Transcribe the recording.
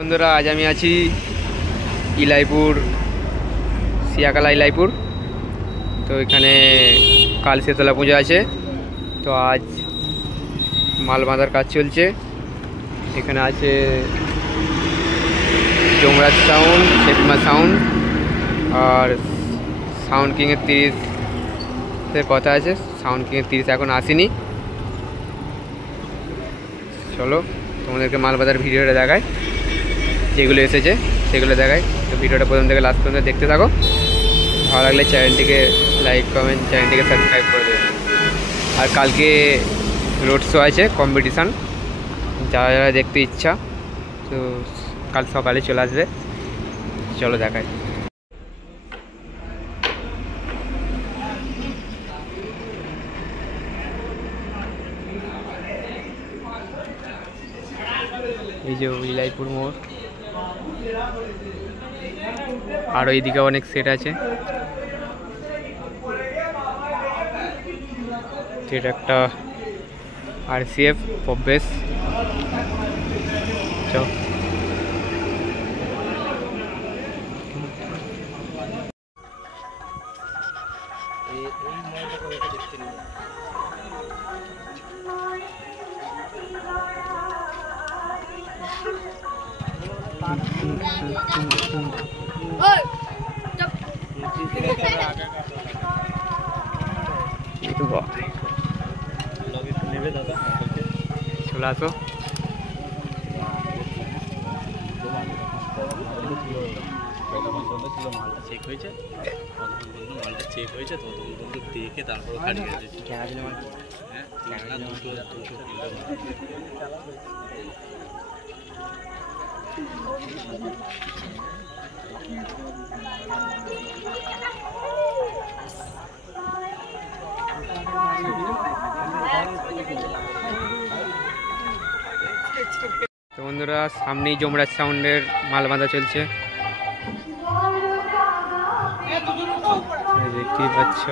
বন্ধুরা আজ আমি আছি ইলাইপুর সিয়াকালা ইলাইপুর। তো এখানে কাল শীতলা পুজো আছে, তো আজ মাল বাঁধার কাজ চলছে। এখানে আছে যমরাজ সাউন্ড, শেপিমা সাউন্ড আর সাউন্ড কিংয়ের 30-এর কথা আছে। সাউন্ড কিংয়ের 30 এখন আসেনি। চলো তোমাদেরকে মাল বাঁধার ভিডিওটা দেখায়, যেগুলো এসেছে সেগুলো দেখায়। তো ভিডিওটা প্রথম থেকে লাস্ট পর্যন্ত দেখতে থাকো। ভালো লাগলে চ্যানেলটিকে লাইক কমেন্ট, চ্যানেলটিকে সাবস্ক্রাইব করে দেবে। আর কালকে রোড শো আছে, কম্পিটিশান, যারা যারা দেখতে ইচ্ছা তো কাল সকালে চলে আসবে। চলো দেখায়। এই যে ইলাইপুর মোড়, আর এইদিকে অনেক সেট আছে। এটা একটা RCF প্রবেশ। চলে আসো। মালটা চেক হয়েছে, মালটা চেক হয়েছে তো দেখে তারপর গাড়ি গেছে। তো বন্ধুরা সামনেই যমরাজ সাউন্ডের মাল বাঁধা চলছে, দেখতেই পাচ্ছ।